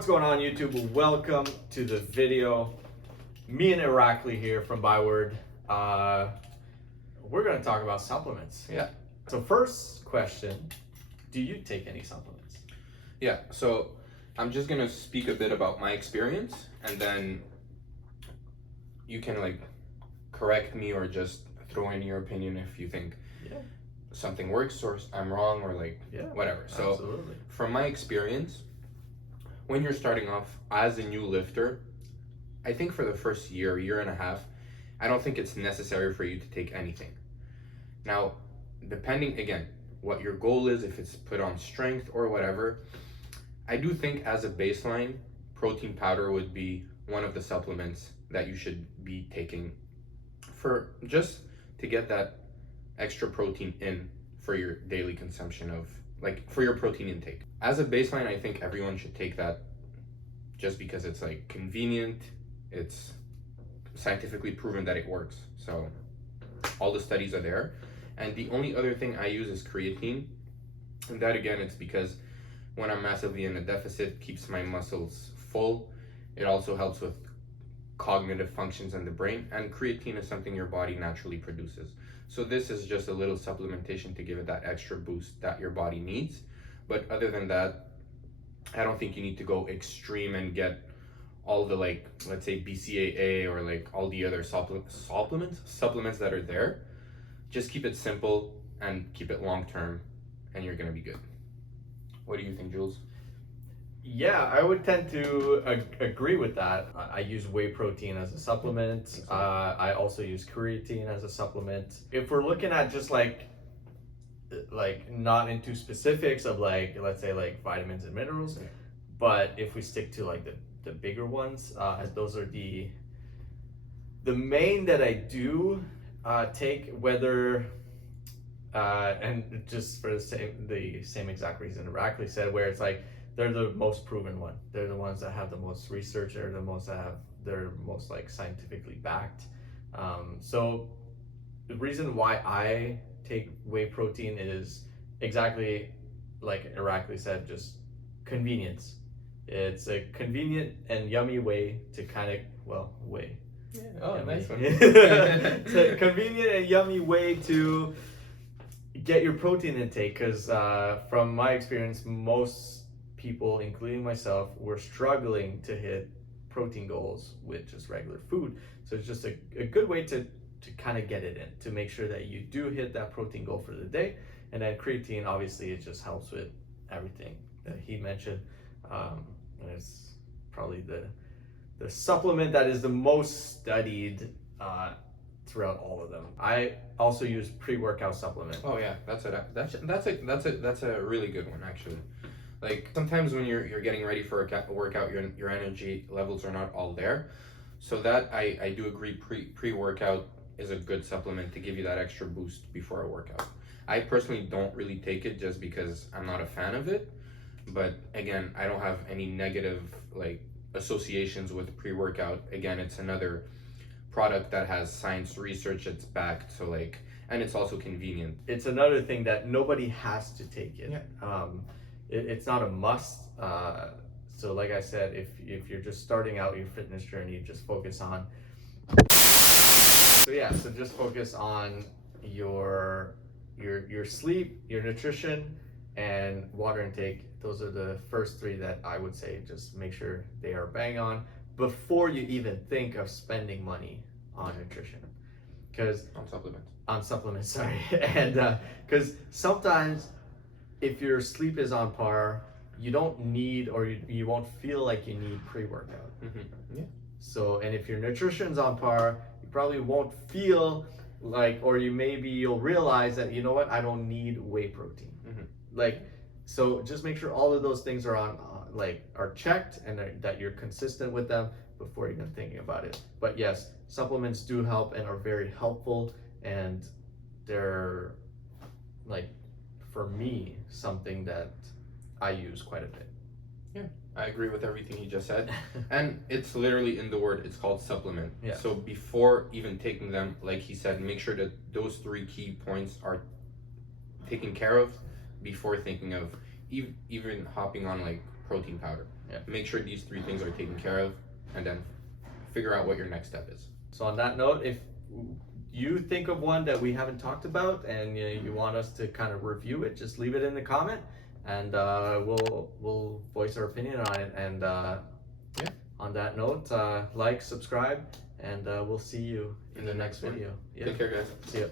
What's going on, YouTube? Welcome to the video. Me and Irakli here from Byword. We're going to talk about supplements. Yeah. So first question, do you take any supplements? Yeah, so I'm just going to speak a bit about my experience, and then you can correct me or just throw in your opinion if you think something works or I'm wrong or whatever. So absolutely. From my experience, when you're starting off as a new lifter, I think for the first year and a half, I don't think it's necessary for you to take anything. Now, depending again what your goal is, if it's put on strength or whatever, I do think as a baseline, protein powder would be one of the supplements that you should be taking for just to get that extra protein in for your daily consumption of for your protein intake. As a baseline, I think everyone should take that just because it's convenient, it's scientifically proven that it works. So all the studies are there. And the only other thing I use is creatine. And that again, it's because when I'm massively in a deficit, keeps my muscles full. It also helps with cognitive functions in the brain, and creatine is something your body naturally produces. So this is just a little supplementation to give it that extra boost that your body needs. But other than that, I don't think you need to go extreme and get all the let's say BCAA or all the other supplements that are there. Just keep it simple and keep it long term, and you're gonna be good. What do you think, Jules? Yeah, I would tend to agree with that. I use whey protein as a supplement. I also use creatine as a supplement. If we're looking at just not into specifics of let's say vitamins and minerals, but if we stick to the bigger ones, as those are the main that I do take, whether and just for the same exact reason Irakli said, where it's they're the most proven one. They're the ones that have the most research. They're the most they're most scientifically backed. So the reason why I take whey protein is exactly like Irakli said, just convenience. It's a convenient and yummy way to way. Yeah. Oh, yummy. nice one. It's a convenient and yummy way to get your protein intake, because from my experience, most people, including myself, were struggling to hit protein goals with just regular food. So it's just a good way to kind of get it in, to make sure that you do hit that protein goal for the day. And then creatine, obviously, it just helps with everything that he mentioned. And it's probably the supplement that is the most studied throughout all of them. I also use pre-workout supplement. Oh yeah, that's a really good one actually. Sometimes when you're getting ready for a workout, your energy levels are not all there. So that I do agree, pre-workout is a good supplement to give you that extra boost before a workout. I personally don't really take it just because I'm not a fan of it. But again, I don't have any negative associations with pre-workout. Again, it's another product that has science research that's backed. So and it's also convenient. It's another thing that nobody has to take it. Yeah. It's not a must. So like I said, if you're just starting out your fitness journey, just focus on. So just focus on your sleep, your nutrition, and water intake. Those are the first three that I would say just make sure they are bang on before you even think of spending money on nutrition. Because on supplements, sorry. And because sometimes if your sleep is on par, you don't need, or you won't feel like you need pre-workout. Mm-hmm. Yeah. So, and if your nutrition's on par, you probably won't feel or you'll realize that, you know what, I don't need whey protein. Mm-hmm. So just make sure all of those things are on, are checked, and that you're consistent with them before even thinking about it. But yes, supplements do help and are very helpful, and they're for me, something that I use quite a bit. Yeah, I agree with everything you just said. And it's literally in the word, it's called supplement. Yeah. So before even taking them, like he said, make sure that those 3 key points are taken care of before thinking of even hopping on protein powder. Yeah. Make sure these 3 things are taken care of, and then figure out what your next step is. So on that note, if you think of one that we haven't talked about and you want us to kind of review it, just leave it in the comment, and we'll voice our opinion on it. And on that note, like, subscribe, and we'll see you in the next video. Yeah. Take care, guys. See ya.